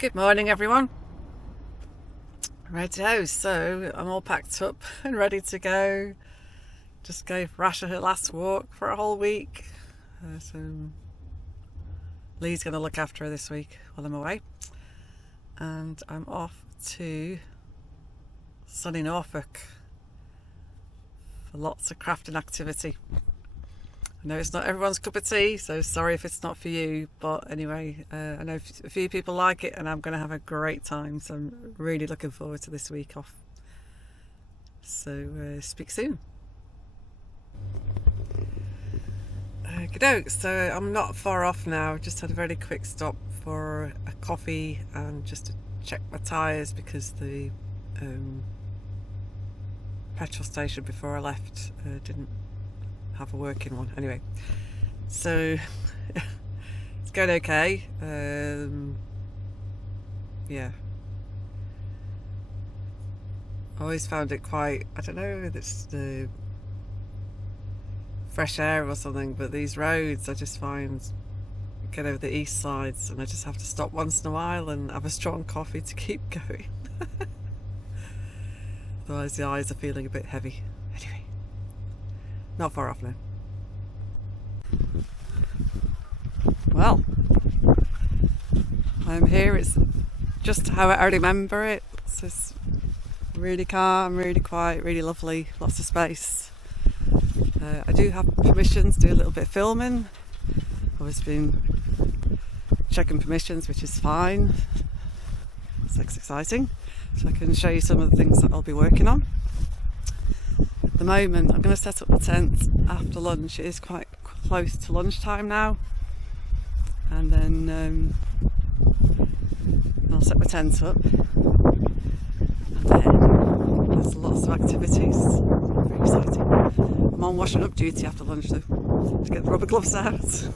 Good morning, everyone. Righto, so I'm all packed up and ready to go. Just gave Rasha her last walk for a whole week. So Lee's going to look after her this week while I'm away. And I'm off to sunny Norfolk for lots of crafting activity. I know it's not everyone's cup of tea, so sorry if it's not for you, but anyway, I know a few people like it and I'm going to have a great time, so I'm really looking forward to this week off. So speak soon. Okey-doke, so I'm not far off now. Just had a very quick stop for a coffee and just to check my tyres because the petrol station before I left didn't have a working one. Anyway, so it's going okay. Yeah, I always found it quite, I don't know if it's the fresh air or something, but these roads I just find get over the east sides and I just have to stop once in a while and have a strong coffee to keep going. Otherwise the eyes are feeling a bit heavy. Anyway, not far off now. Well, I'm here. It's just how I remember it. It's just really calm, really quiet, really lovely, lots of space. I do have permissions to do a little bit of filming. I've always been checking permissions, which is fine. It's exciting. So I can show you some of the things that I'll be working on. At the moment I'm going to set up the tent after lunch. It is quite close to lunchtime now, and then I'll set my tent up and then there's lots of activities. Very exciting. I'm on washing up duty after lunch though, to get the rubber gloves out.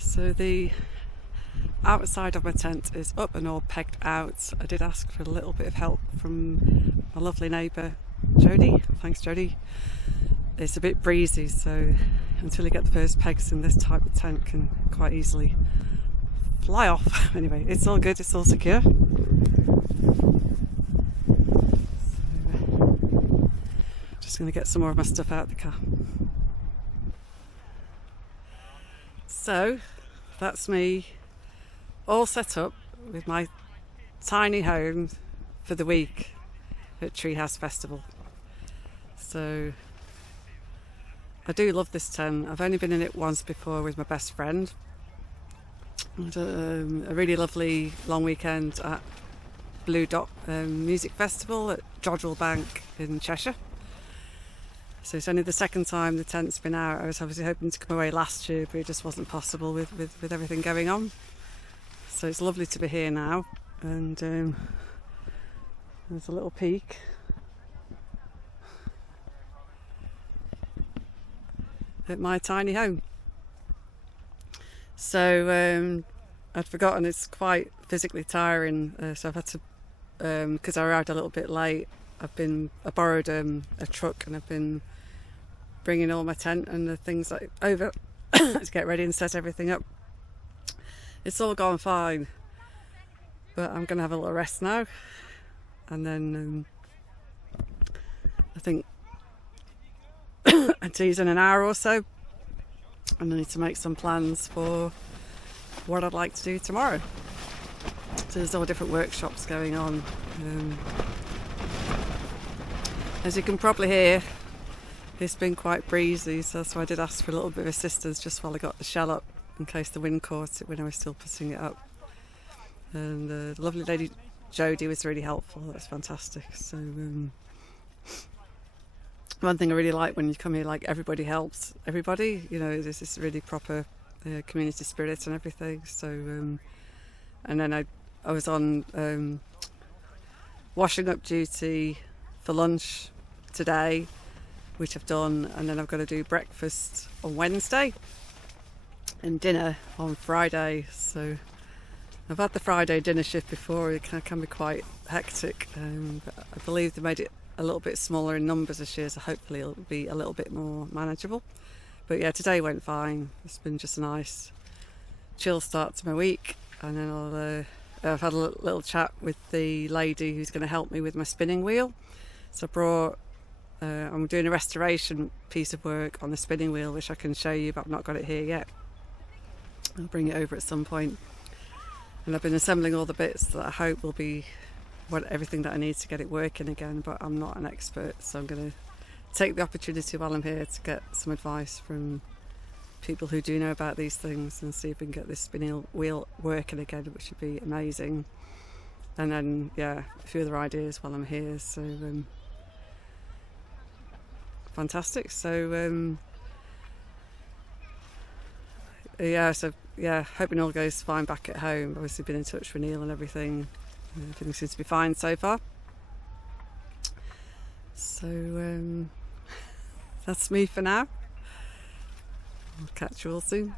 So the outside of my tent is up and all pegged out. I did ask for a little bit of help from my lovely neighbour Jodie. Thanks Jodie. It's a bit breezy, so until you get the first pegs in, this type of tent can quite easily fly off. Anyway, it's all good, it's all secure. Just going to get some more of my stuff out of the car. So that's me all set up with my tiny home for the week at Treehouse Festival. So I do love this tent. I've only been in it once before with my best friend. Had a really lovely long weekend at Blue Dot Music Festival at Jodrell Bank in Cheshire. So it's only the second time the tent's been out. I was obviously hoping to come away last year, but it just wasn't possible with everything going on. So it's lovely to be here now, and there's a little peek. At my tiny home. So I'd forgotten it's quite physically tiring, so I've had to, because I arrived a little bit late, I borrowed a truck and I've been bringing all my tent and the things like over to get ready and set everything up. It's all gone fine, but I'm going to have a little rest now, and then I think a tea's in an hour or so, and I need to make some plans for what I'd like to do tomorrow. So there's all different workshops going on. As you can probably hear, it's been quite breezy, so that's why I did ask for a little bit of assistance just while I got the shell up in case the wind caught it when I was still putting it up. And the lovely lady Jodie was really helpful. That's fantastic. So one thing I really like when you come here, like everybody helps everybody, you know, there's this really proper community spirit and everything. So and then I was on washing up duty for lunch today, which I've done, and then I've got to do breakfast on Wednesday and dinner on Friday. So I've had the Friday dinner shift before. It can be quite hectic, but I believe they made it a little bit smaller in numbers this year, so hopefully it'll be a little bit more manageable. But yeah, today went fine. It's been just a nice chill start to my week. and then I've had a little chat with the lady who's going to help me with my spinning wheel. So I brought, I'm doing a restoration piece of work on the spinning wheel, which I can show you, but I've not got it here yet. I'll bring it over at some point. And I've been assembling all the bits that I hope will be everything that I need to get it working again, but I'm not an expert, so I'm going to take the opportunity while I'm here to get some advice from people who do know about these things and see if we can get this spinning wheel working again, which would be amazing. And then, yeah, a few other ideas while I'm here, so fantastic. So hoping all goes fine back at home. Obviously been in touch with Neil and everything. Everything seems to be fine so far. So that's me for now. I'll catch you all soon.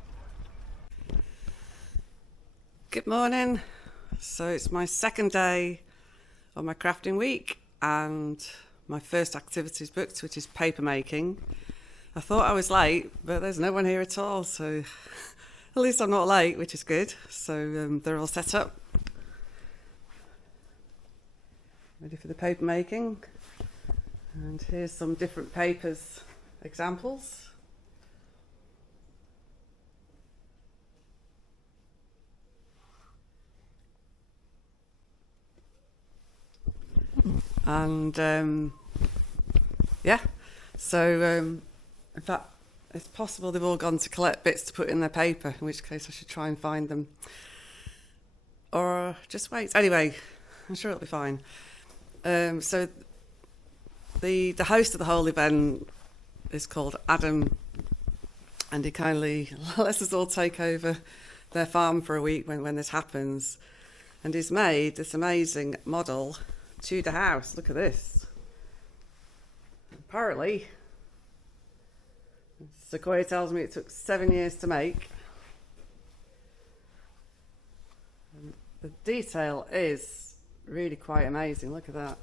Good morning. So it's my second day of my crafting week and my first activity is booked, which is paper making. I thought I was late, but there's no one here at all, so at least I'm not late, which is good. So they're all set up. Ready for the paper making. And here's some different papers examples. And in fact, it's possible they've all gone to collect bits to put in their paper, in which case I should try and find them. Or just wait. Anyway, I'm sure it'll be fine. So the host of the whole event is called Adam, and he kindly lets us all take over their farm for a week when this happens. And he's made this amazing model Tudor house. Look at this. Apparently, Sequoia tells me it took 7 years to make. And the detail is really quite amazing. Look at that.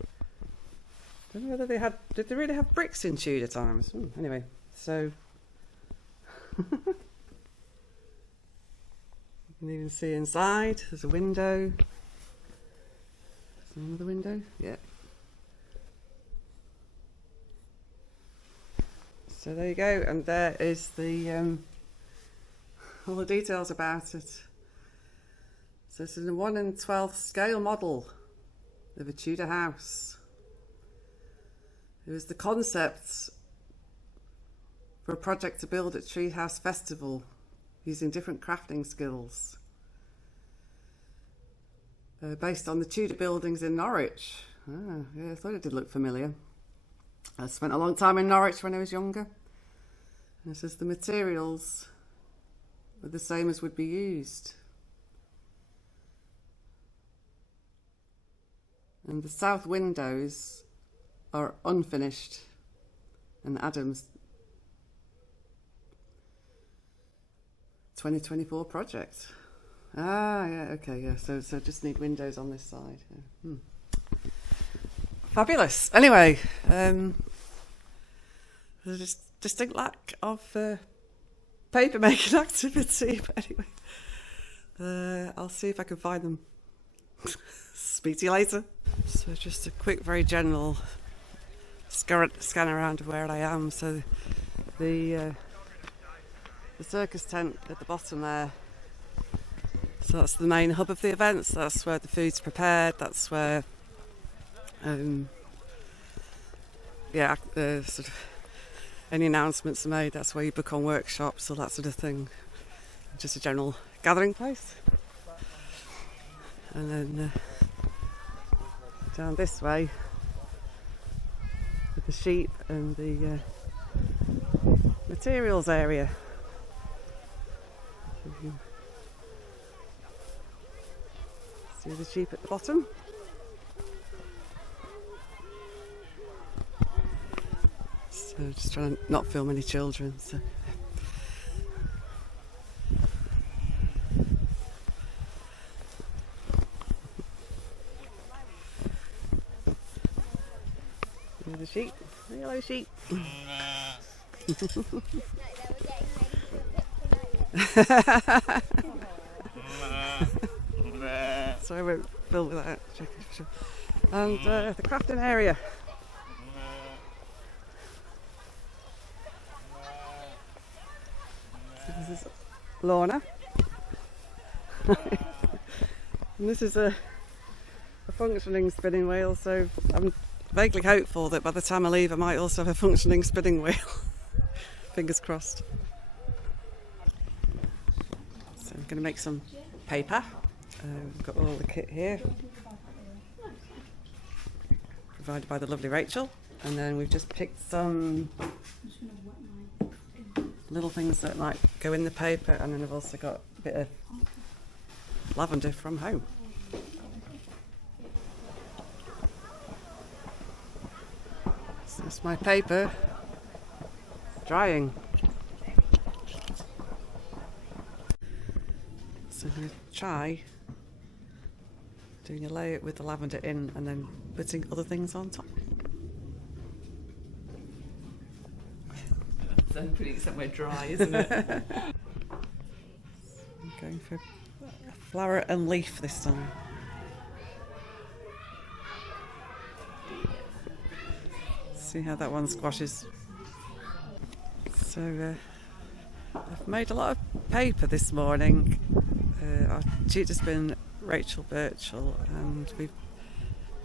I don't know whether did they really have bricks in Tudor times? Anyway, so you can even see inside. There's a window. Is there another window? Yeah. So there you go, and there is the all the details about it. So this is a 1 in 12 scale model of a Tudor house. It was the concept for a project to build at Treehouse Festival using different crafting skills. Based on the Tudor buildings in Norwich. Yeah, I thought it did look familiar. I spent a long time in Norwich when I was younger. And it says the materials were the same as would be used. And the south windows are unfinished, and Adam's 2024 project. Yeah, okay, yeah. So just need windows on this side. Yeah. Fabulous. Anyway, there's a distinct lack of paper making activity, but anyway, I'll see if I can find them. Speak to you later. So just a quick, very general scan around of where I am. So the circus tent at the bottom there. So that's the main hub of the events. That's where the food's prepared. That's where, sort of any announcements are made. That's where you book on workshops, all that sort of thing. Just a general gathering place. And then down this way, with the sheep and the materials area. See the sheep at the bottom. So just trying to not film any children. So. The sheep, the yellow sheep. So I won't film with that. And the crafting area. So this is Lorna. And this is a functioning spinning wheel, so I'm vaguely hopeful that by the time I leave I might also have a functioning spinning wheel. Fingers crossed. So I'm going to make some paper. We've got all the kit here, provided by the lovely Rachel, and then we've just picked some little things that might go in the paper, and then I've also got a bit of lavender from home. So that's my paper drying. So I'm going to try doing a layer with the lavender in and then putting other things on top. So putting it somewhere dry, isn't it? I'm going for a flower and leaf this time. See how that one squashes. So I've made a lot of paper this morning. Our tutor's been Rachel Birchall, and we've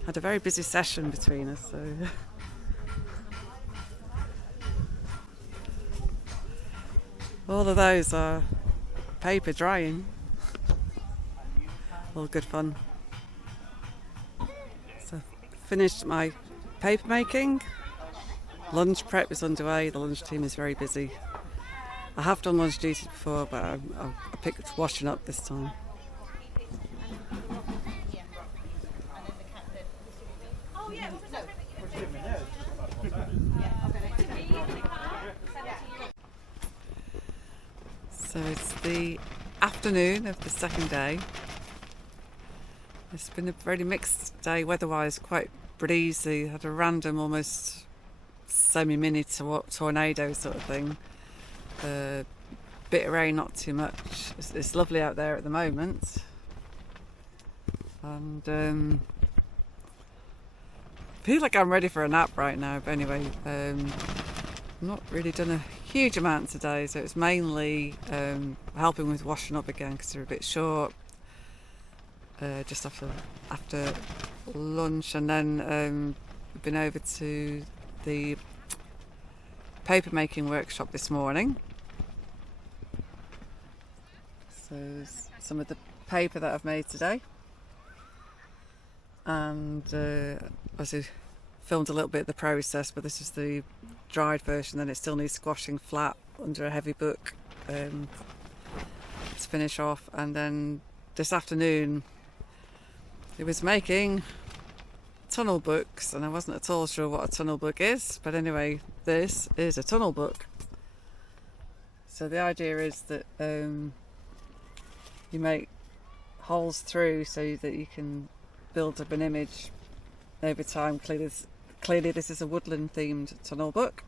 had a very busy session between us. So all of those are paper drying. All good fun. So finished my paper making. Lunch prep is underway. The lunch team is very busy. I have done lunch duty before, but I picked washing up this time. So it's the afternoon of the second day. It's been a very mixed day weather-wise, quite breezy. Had a random, almost semi-mini tornado sort of thing. Bit of rain, not too much. It's lovely out there at the moment. And I feel like I'm ready for a nap right now, but anyway, I've not really done a huge amount today, so it's mainly helping with washing up again because they're a bit short just after lunch, and then we've been over to the paper making workshop this morning. So some of the paper that I've made today, and obviously filmed a little bit of the process, but this is the dried version. Then it still needs squashing flat under a heavy book to finish off. And then this afternoon it was making tunnel books, and I wasn't at all sure what a tunnel book is, but anyway, this is a tunnel book. So the idea is that you make holes through so that you can build up an image over time. Clearly this is a woodland themed tunnel book,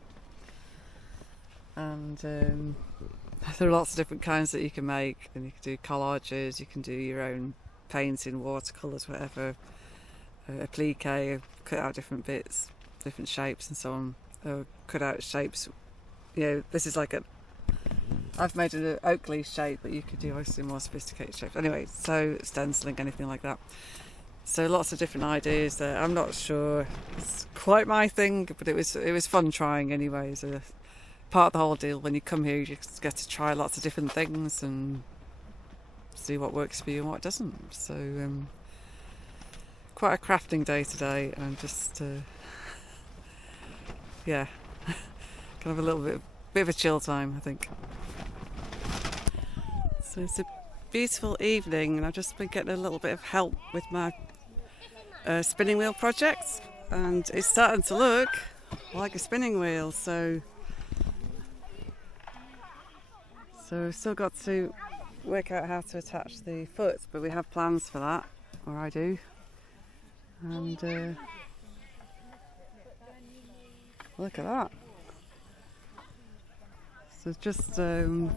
and there are lots of different kinds that you can make, and you can do collages, you can do your own painting, watercolours, whatever, applique, cut out different bits, different shapes and so on, cut out shapes. You know, this is like I've made an oak leaf shape, but you could do obviously more sophisticated shapes. Anyway, so stenciling, anything like that. So lots of different ideas there. I'm not sure it's quite my thing, but it was fun trying anyway. So part of the whole deal, when you come here, you just get to try lots of different things and see what works for you and what doesn't. So quite a crafting day today, and just yeah, kind of a little bit of a chill time, I think. So it's a beautiful evening, and I've just been getting a little bit of help with my spinning wheel project, and it's starting to look like a spinning wheel. So we've still got to work out how to attach the foot, but we have plans for that, or I do. And look at that. So it's just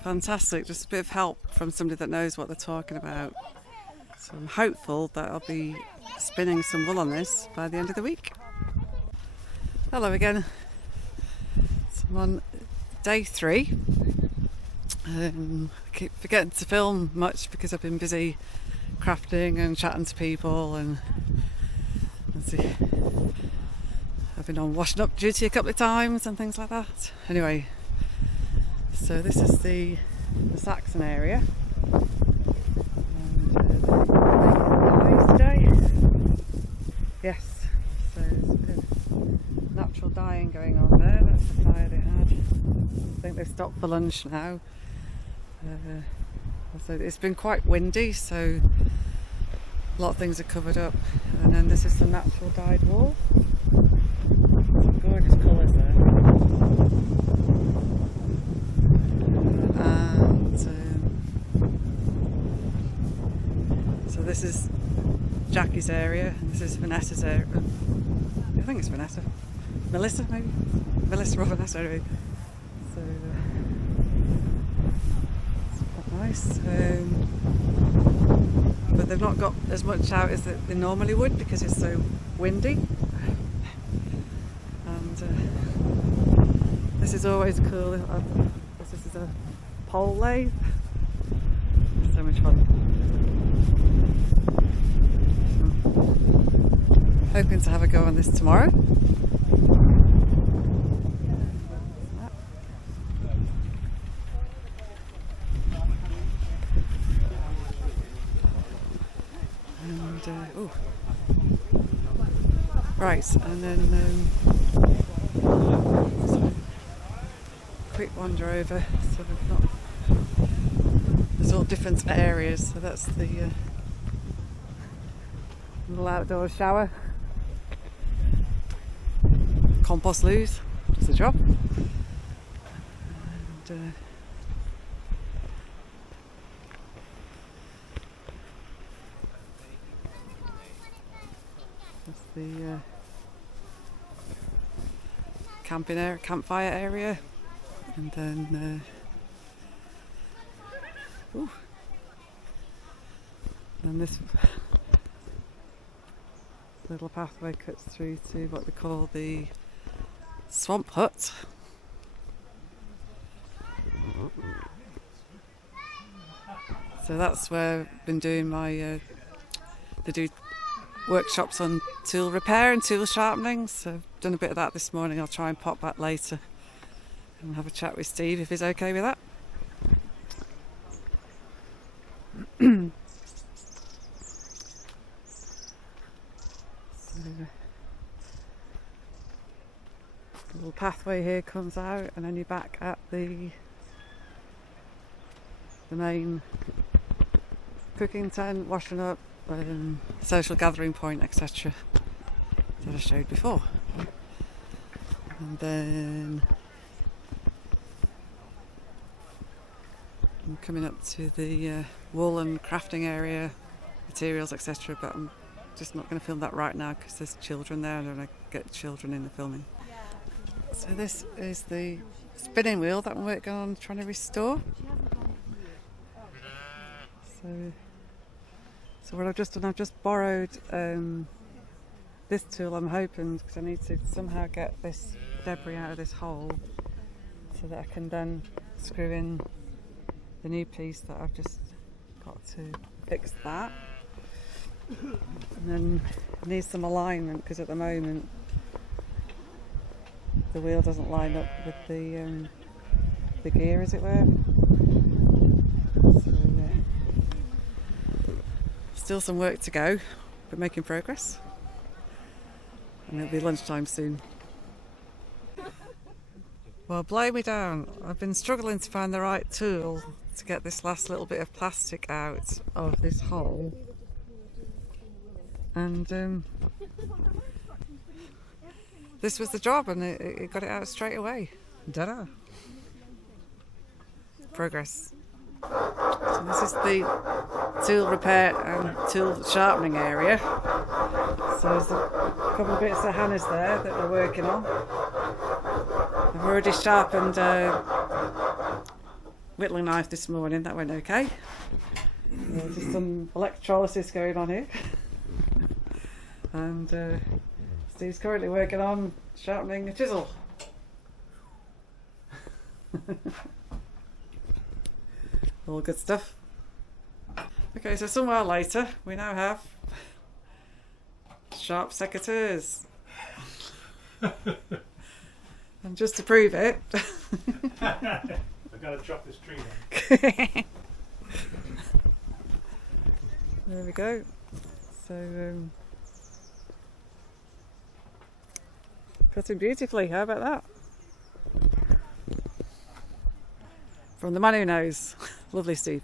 fantastic, just a bit of help from somebody that knows what they're talking about. So I'm hopeful that I'll be spinning some wool on this by the end of the week. Hello again. So I'm on day 3. I keep forgetting to film much because I've been busy crafting and chatting to people, and let's see, I've been on washing up duty a couple of times and things like that. Anyway, so this is the Saxon area, and today. Yes, so there's a bit of natural dyeing going on there. That's the fire they had. I think they've stopped for lunch now. So it's been quite windy, so a lot of things are covered up. And then this is some natural dyed wool. Some gorgeous colours there. And so this is Jackie's area, and this is Vanessa's area. I think it's Vanessa. Melissa, maybe? Melissa or Vanessa, anyway. So it's quite nice. But they've not got as much out as they normally would because it's so windy. And this is always cool. This is a pole lathe. So much fun. Hoping to have a go on this tomorrow. Right, and then so quick wander over. So we've got, there's all different areas. So that's the little outdoor shower, compost loos, does the job. And, that's the campfire area, and then and this little pathway cuts through to what we call the swamp hut. So that's where I've been doing my they do workshops on tool repair and tool sharpening, so I've done a bit of that this morning. I'll try and pop back later and have a chat with Steve if he's okay with that. So, the little pathway here comes out, and then you're back at the main cooking tent, washing up, social gathering point, etc. that I showed before. And then I'm coming up to the wool and crafting area, materials, etc. But I'm just not going to film that right now because there's children there, and I don't want to get children in the filming. So this is the spinning wheel that I'm working on trying to restore. So what I've just done, I've just borrowed this tool, I'm hoping, because I need to somehow get this debris out of this hole so that I can then screw in the new piece that I've just got to fix that. And then it needs some alignment because at the moment the wheel doesn't line up with the gear, as it were. So still some work to go, but making progress. And it'll be lunchtime soon. Well, blow me down. I've been struggling to find the right tool to get this last little bit of plastic out of this hole. And this was the job, and it got it out straight away. Ta-da! Progress. So this is the tool repair and tool sharpening area. So there's a couple of bits of Hannah's there that we're working on. I've already sharpened whittling knife this morning, that went okay. There's just some electrolysis going on here. And Steve's currently working on sharpening a chisel. All good stuff. Okay, so somewhere later we now have sharp secateurs. And just to prove it, I've got to chop this tree down. there we go. So cutting beautifully, how about that? From the man who knows. Lovely, Steve.